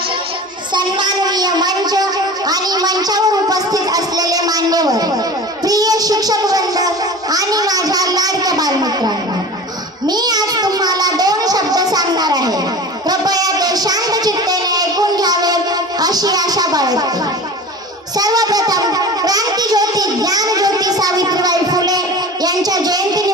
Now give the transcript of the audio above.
सन्माननीय मंच आणि मंचावर उपस्थित असलेले मान्यवर, प्रिय शिक्षक वृंद आणि माझ्या लाडक्या बालमित्रांनो, मी आज तुम्हाला 2 शब्द सांगणार आहे. कृपया ते शांत चित्तेने ऐकून घ्यावे अशी आशा बाळगते. सर्वप्रथम क्रांती ज्योती ज्ञान ज्योती सावित्रीबाई फुले यांच्या जयंती